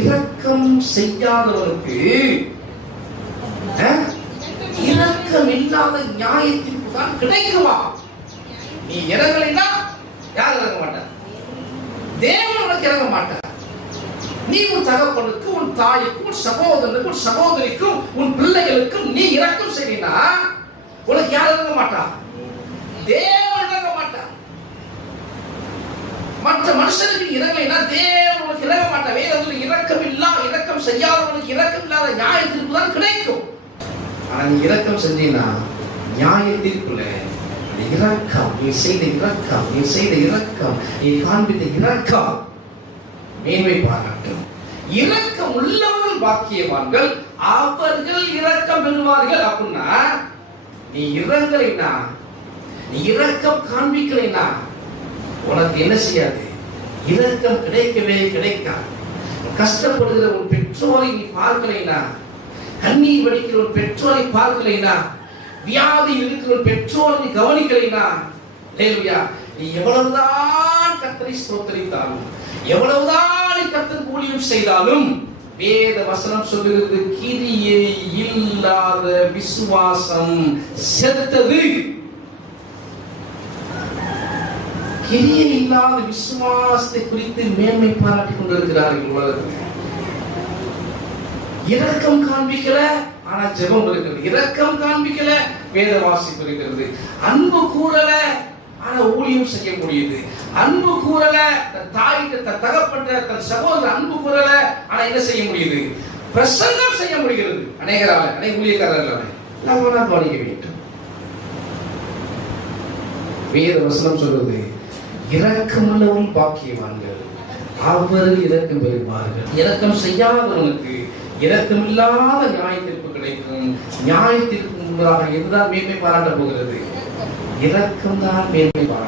இரக்கம் செய்யாதவனுக்கு இரக்கம் இல்லாத நியாய தீர்ப்பு தான் கிடைக்குமா? நீ இறங்கலைன்னா யார் இறங்க மாட்டார்? தேவன் உனக்கு இறங்க மாட்டார். நீ உன் தகப்பனுக்கு, உன் தாய்க்கும், உன் சகோதரனுக்கும், உன் சகோதரிக்கும், உன் பிள்ளைகளுக்கும் நீ இரக்கம் செய்யனா உனக்கு யார் இறங்க மாட்டா? தேவன் இறங்க மாட்டார். மற்ற மனுஷனுக்கு இறங்கலைன்னா தேவன் உனக்கு இறங்க மாட்டார். வேதத்தில் இரக்கம் செய்யாதவனுக்கு இரக்கம் இல்லாத நியாய தீர்ப்பு தான் கிடைக்கும். ஆனா நீ இரக்கம் செஞ்சீனா நியாய தீர்ப்புல இரக்கம், நீ செய்த இரக்கம், நீ செய்த இரக்கம், நீ காண்பித்த இரக்கம் மேன்மை பாராட்டும். இரக்கம் உள்ளவர்கள் பாக்கியவான்கள், அவர்கள் இரக்கம் பெறுவார்கள். அப்படின்னா நீ இறங்கலைன்னா, நீ இரக்கம் காண்பிக்கலைன்னா உனக்கு என்ன செய்யாது? இரக்கம் கிடைக்கவே கிடைக்காது. கஷ்டப்படுகிற ஒரு பெற்றோரை நீ பார்க்கலைன்னா, கண்ணீர் வடிக்கிற ஒரு பெற்றோரை பார்க்கலைன்னா, வியாதியில் இருக்கிற ஒரு பெற்றோரை நீ கவனிக்கலைன்னா, நீ எவ்வளவுதான் கர்த்தரை ஸ்தோத்திரித்தாலும், எவ்வளவுதான் கர்த்தருக்கு ஊழியம் செய்தாலும், வேத வசனம் சொல்லுகிறது, கிரியை இல்லாத விசுவாசம் செத்தது. கிரியை இல்லாத விசுவாசத்தை குறித்து மேன்மை பாராட்டிக் கொண்டிருக்கிறார்கள் உலகத்தில். இரக்கம் காண்பிக்கல, ஆனா ஜெபம் இருக்கிறது. இரக்கம் காண்பிக்கல, வேத வாசிப்பு இருக்கிறது. அன்பு கூறல, ஆனா ஊழியம் செய்ய முடியுது. அன்பு கூறல, தன் தாய்க்கு, தன் தகப்பன்ற, தன் சகோதரர் அன்பு கூறல, ஆனா என்ன செய்ய முடியுது? பிரசங்கம் செய்ய முடிகிறது. அநேகரால, அநேக ஊழியக்காரர்களால நாம் கவனிக்க வேண்டும். வேத வசனம் சொல்றது, இரக்கமுள்ளவன் பாக்கியவான்கள், அவர்கள் இரக்கம் பெறுவார்கள். இரக்கம் செய்யாதவனுக்கு இரக்கமில்லாத நியாய தீர்ப்பு கிடைக்கும். நியாய தீர்ப்பு முன்பதாக எதுதான் மேன்மை பாராட்ட போகிறது? இரக்கம் தான் மேன்மை பாராட்ட